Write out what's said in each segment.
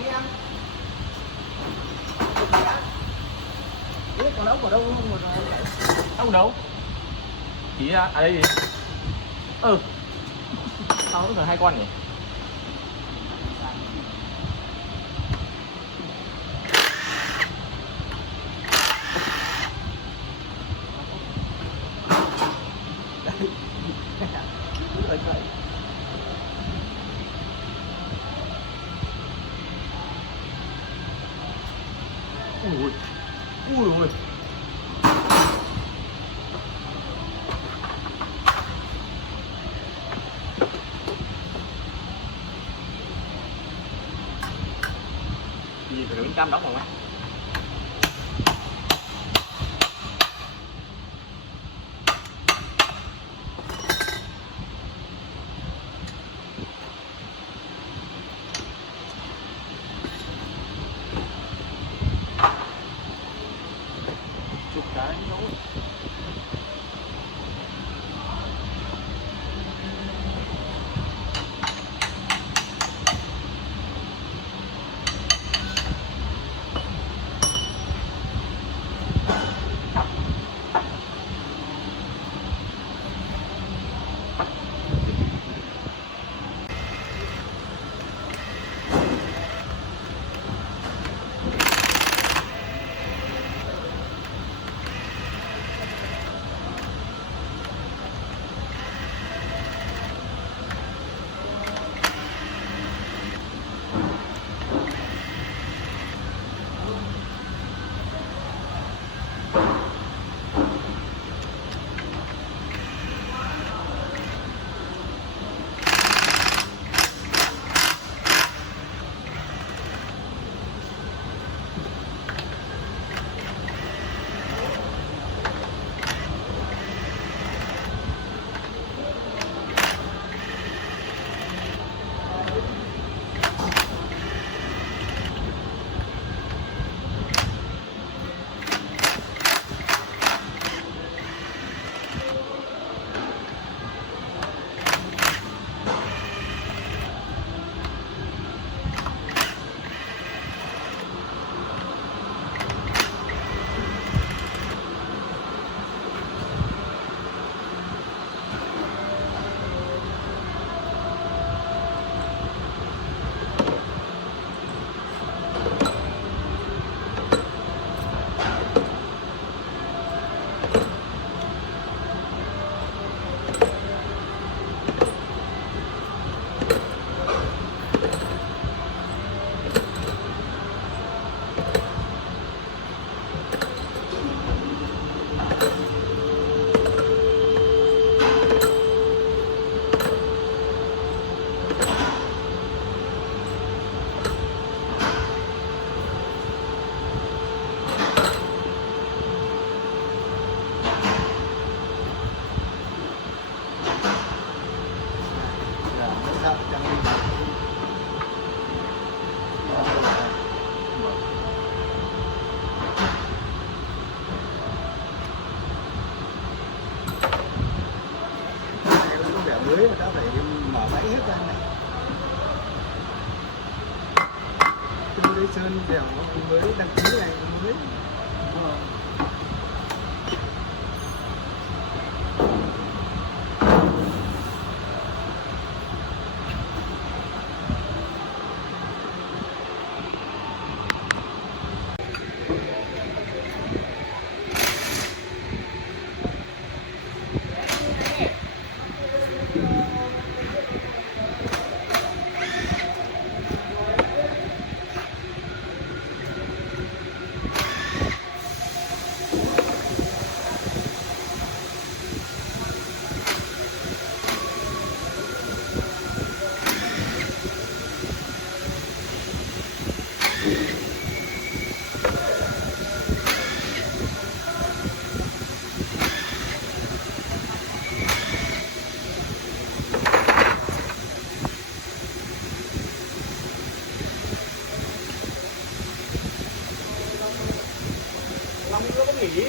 gì em? Biết còn đấu vào đâu không rồi. Không đâu. Chỉ à đây gì? Ừ. Sao nó còn 2 con nhỉ? Ui ui ui. Gì phải bánh cam đóng không á? Chục cái nấu. Dưới mà tao phải mở máy hết ra này. Cái đây sơn dẻo mới đăng ký này mới. Long nó có nghỉ.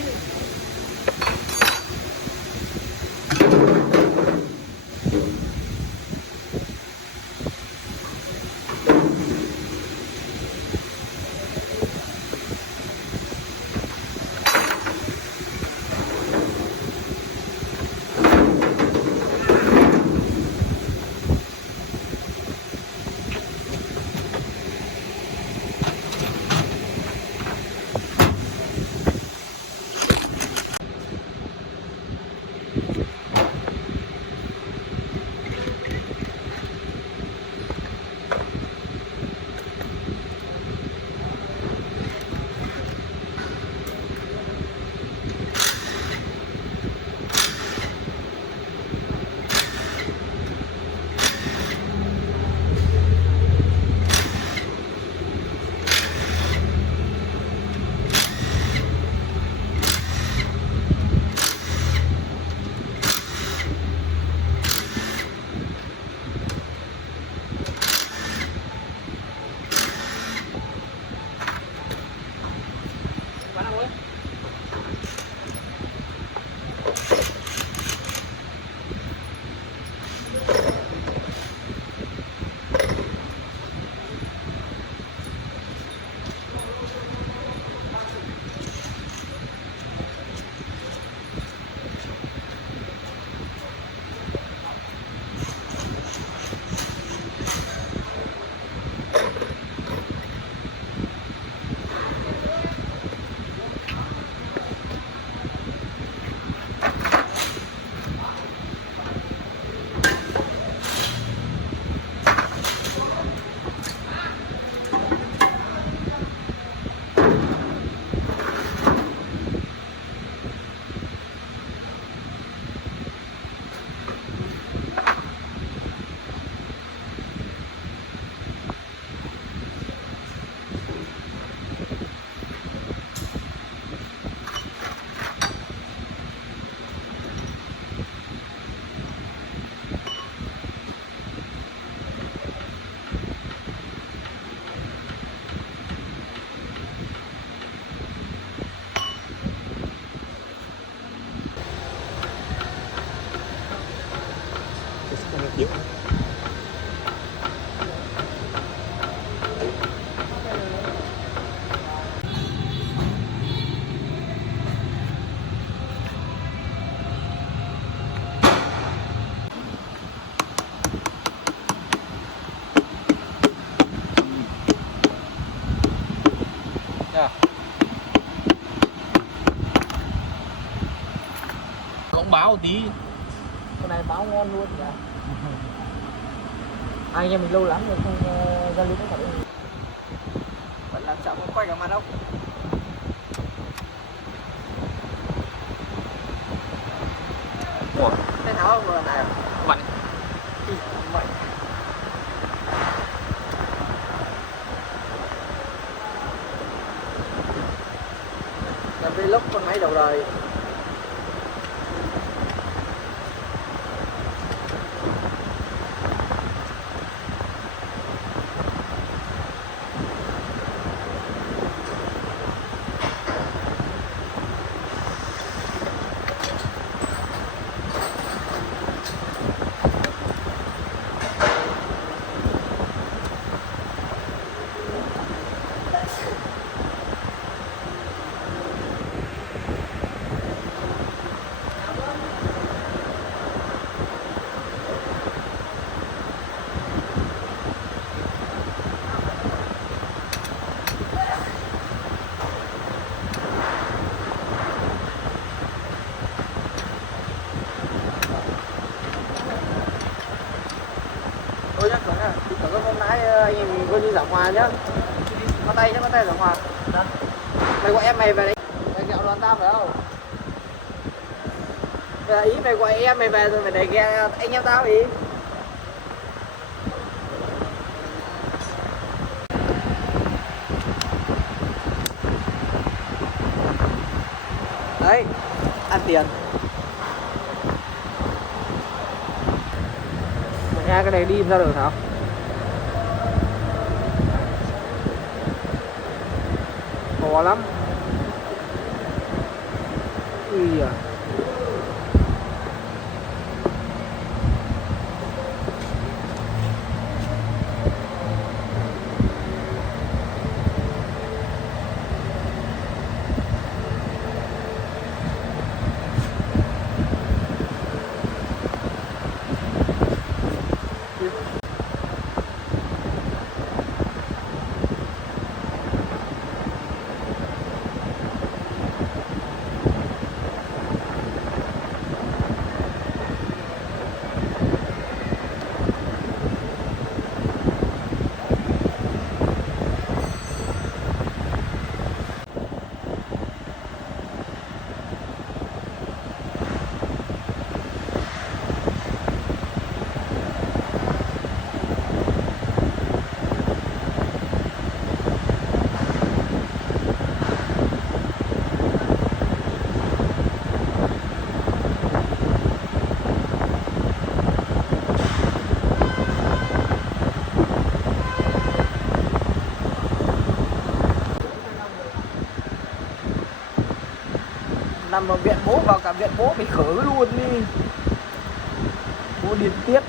báo tí. Con này báo ngon luôn nhỉ. Anh em mình lâu lắm rồi không ra lưu cả. Vẫn làm chậm quay cả mặt đâu. Ủa, Thế tháo vừa này. mạnh. Vậy. Là vlog con máy đầu đời. Thôi nhá, tưởng hôm nãy anh em mình coi như giảng hòa nhá. Bắt tay nhá, bắt tay giảng hòa. Mày gọi em mày về đấy. Mày kẹo đoàn tam phải không? Ý mày gọi em mày về rồi mày để ghé anh em tao ý. Đấy, ăn tiền. Nghe cái này đi ra được hả? Khó lắm. Ui à. Nằm ở viện bố, vào cả viện bố bị khử luôn đi. Bố điên tiết.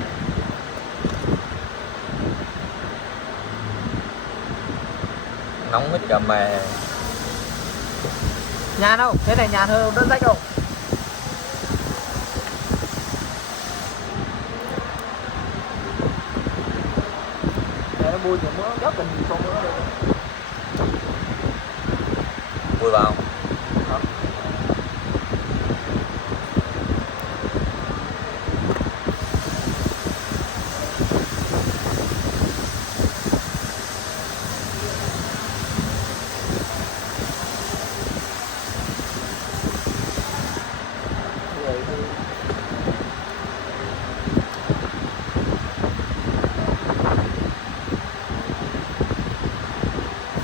Nóng hết cả mè. Nhàn không? Thế này nhàn hơn đỡ rách không? Để nó bôi nhiều mỡ, đỡ cần cho mỡ đây. Bôi vào. Hả?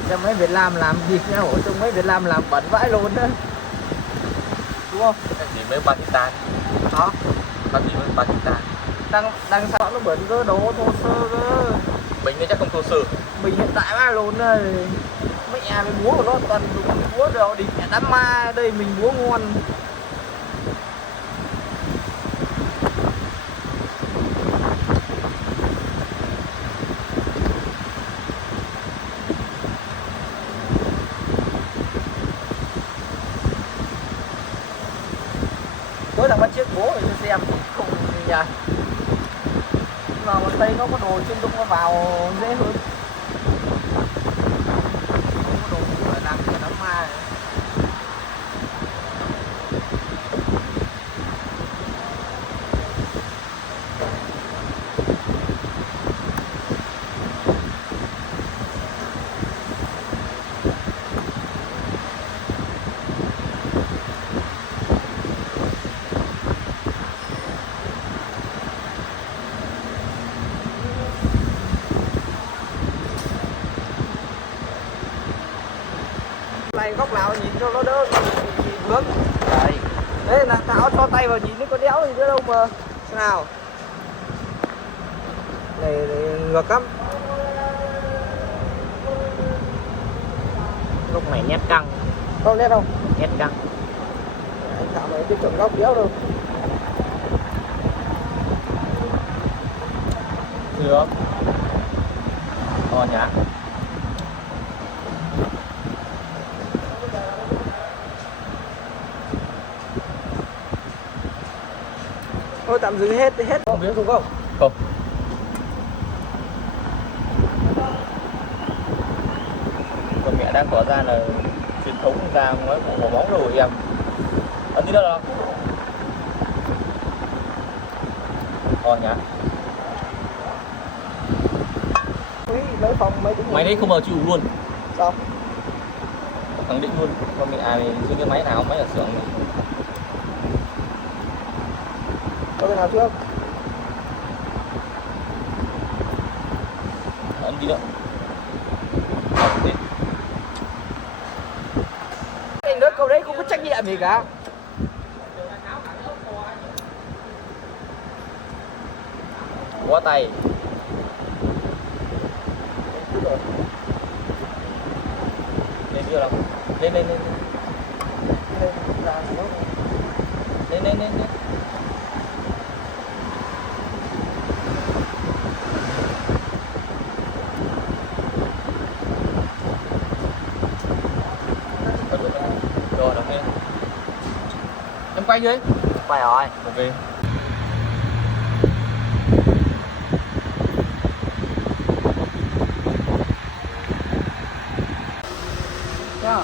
Xem mấy Việt Nam làm gì nhau, ở trong mấy Việt Nam làm bẩn vãi luôn đó. Đúng không? Cái gì mấy Pakistan. Hả? Cái gì mấy Pakistan. Đang sao nó bẩn cơ, đồ thô sơ cơ. Mình thì chắc không thô sơ. Mình hiện tại vãi luôn đây. Mấy nhà mình múa của nó toàn dùng múa đồ đi đám ma, đây mình múa ngon. Tối thằng bắt chiếc bố để cho xem không nhỉ. Mà Tây nó có đồ trên, nó vào dễ hơn. Không có đồ để làm cái đám ma này. này góc nào nhìn cho nó đỡ bị vướng. Đây. Đấy là tháo cho tay vào nhìn nó có đéo gì nữa đâu mà. Thế nào? Này ngược lắm. Lúc này nét căng. Không nét không? Nét căng. Anh thảo này cái chuẩn góc đéo đâu. Được. Ngon nhá. Thôi tạm dừng hết không biết không? Không. Còn mẹ đang tỏ ra là truyền thống ra ngoài của quả bóng rồi em. Ấn tí nữa đâu? Ngon nhá. Lấy phòng mấy cái Máy đấy không bao chịu luôn. sao? Khẳng định luôn. Con mẹ giữ cái máy nào máy ở xưởng này. Có cái nào chưa? Ấn tí nữa. Anh nói câu đấy không có trách nhiệm gì cả. Quá tay. Lên chưa nào? Lên. Lên. Rồi, đóng lên. Em quay dưới. Quay rồi. Ok. Nhá.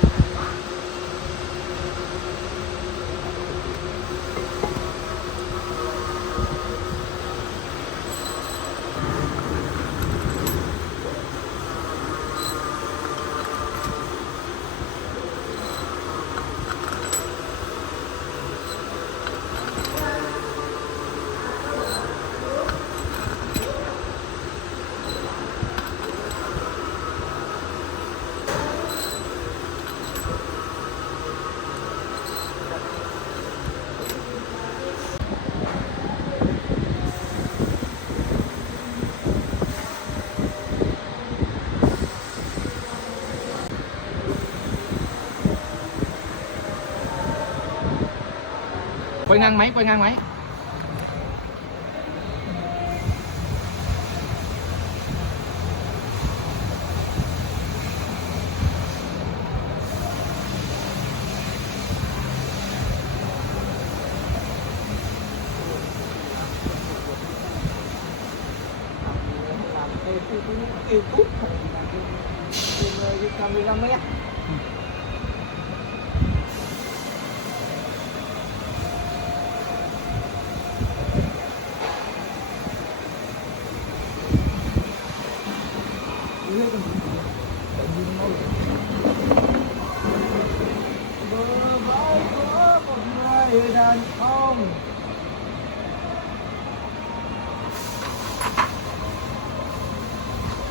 Quay ngang máy, quay ngang máy. YouTube camera mét. Bờ vai có một người đàn ông.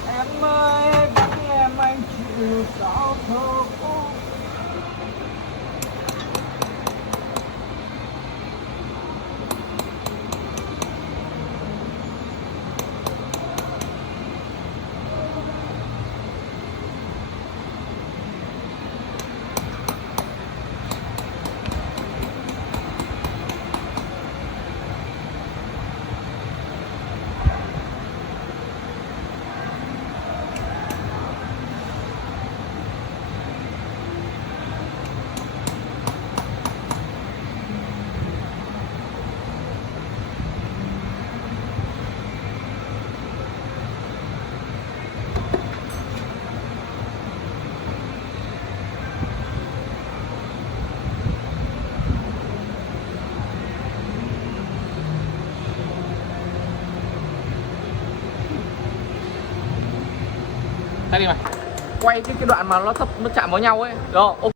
Em ơi bắt em anh chịu sao thơ cô. Tay đi mày. Quay cái đoạn mà nó thấp nó chạm vào nhau ấy. Rồi, ok.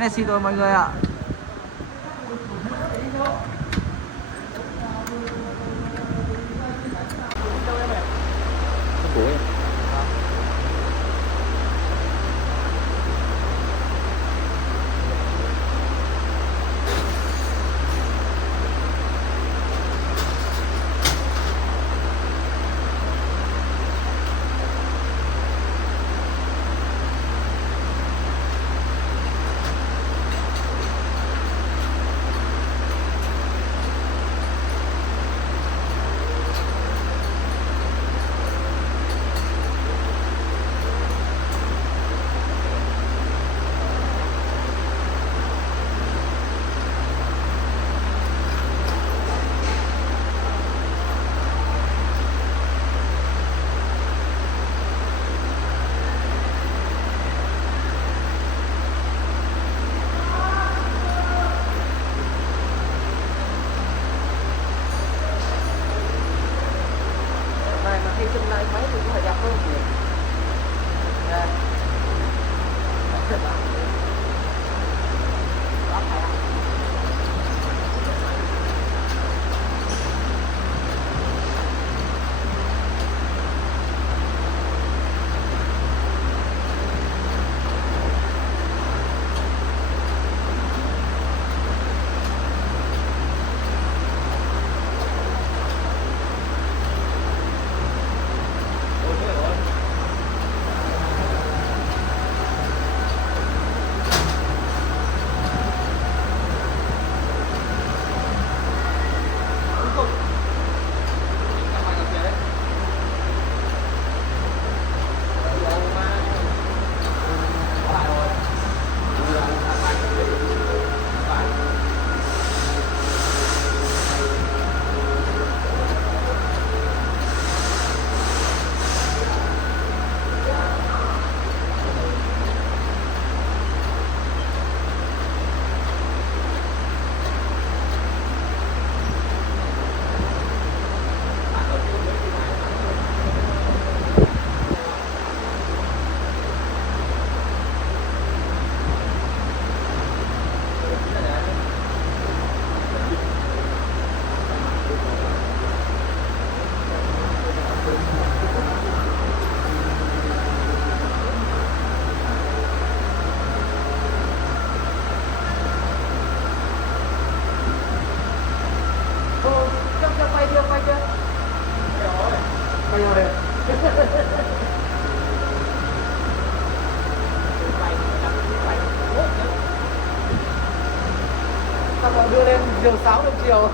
Máy này xịn rồi mọi người ạ. Cuối. Này mà khi chân lại máy thì cũng phải đẹp hơn nhỉ. Đây. Quay chưa? Quay rồi. Sao mà đưa lên diều 6 được chiều.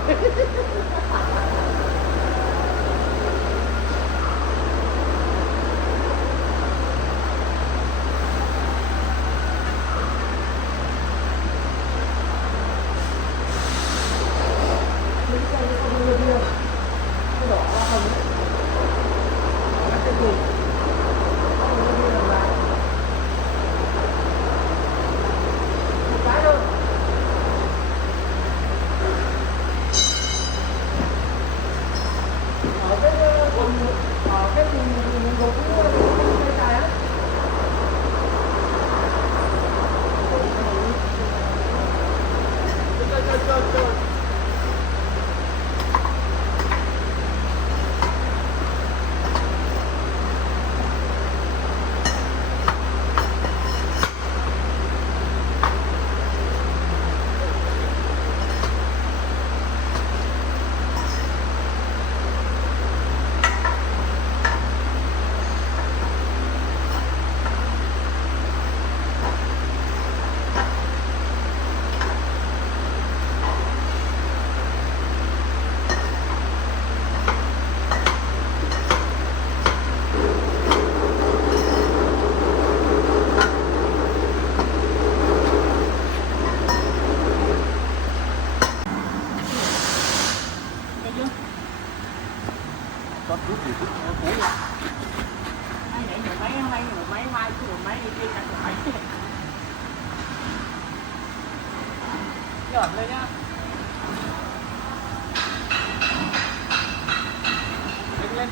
Có chút gì cũng có cối. Ai nhảy nhiều máy, hôm nay nhiều máy, mai nhiều máy, đi kia nhiều máy. Nhởn lên nhá. Lên lên.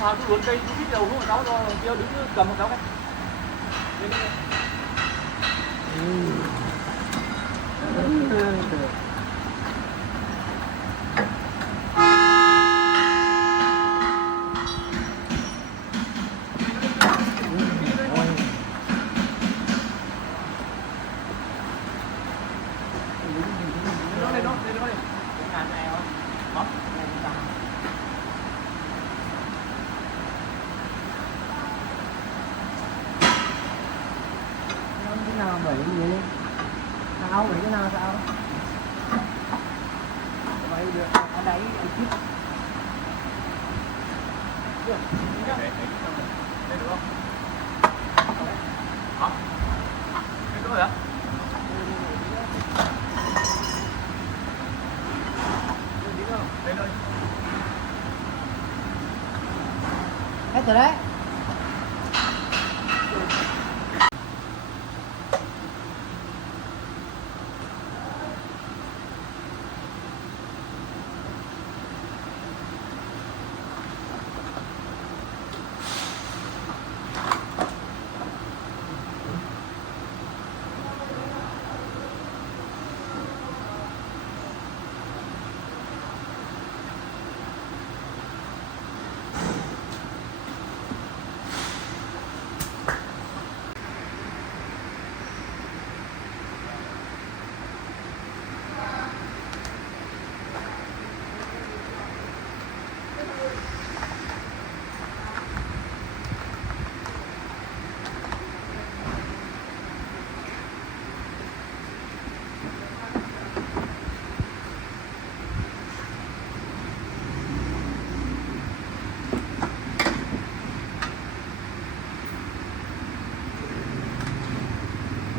Hòa tôi luận cây tôi biết đầu luôn cháu cho kêu đứng cầm một cháu cái. Lên đó. Ngàn này không? Hả? Cái nào bảy gì sao bảy cái nào sao bảy được ở đấy ở trước Đây được không? Hả? Đây đúng rồi hả? Đây thôi. hết rồi đấy.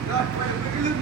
Rồi, quay cái lưng.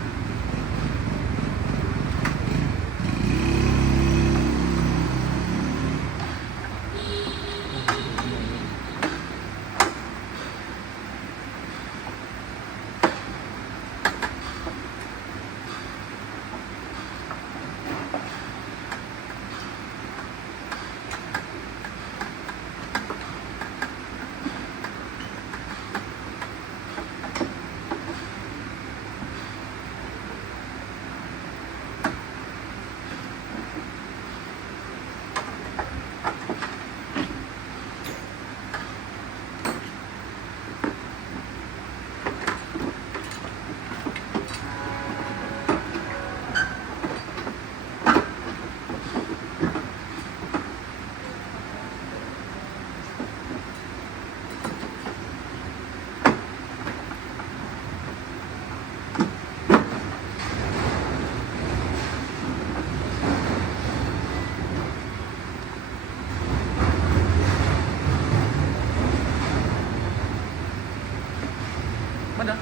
Bên đó.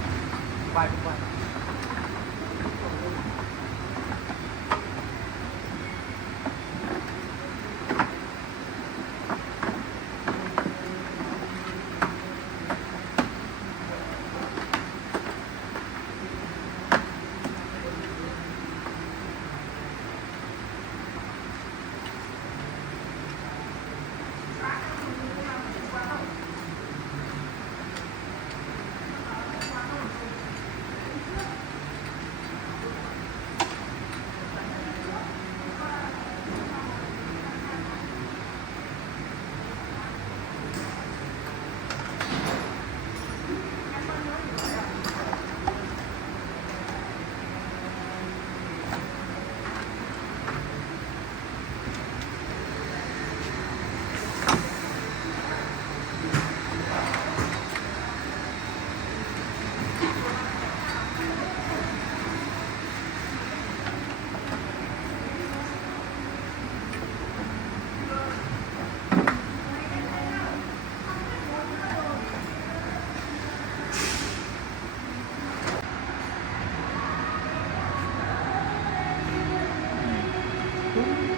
Quay.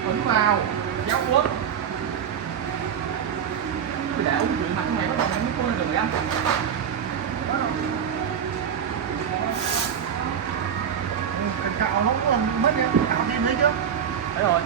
Ấn vào kéo uống để uống chuyện mặt mày bắt đầu em mới cô lên đường ăn Cạo nó cũng mất đi, cạo đi nữa chứ. thấy rồi.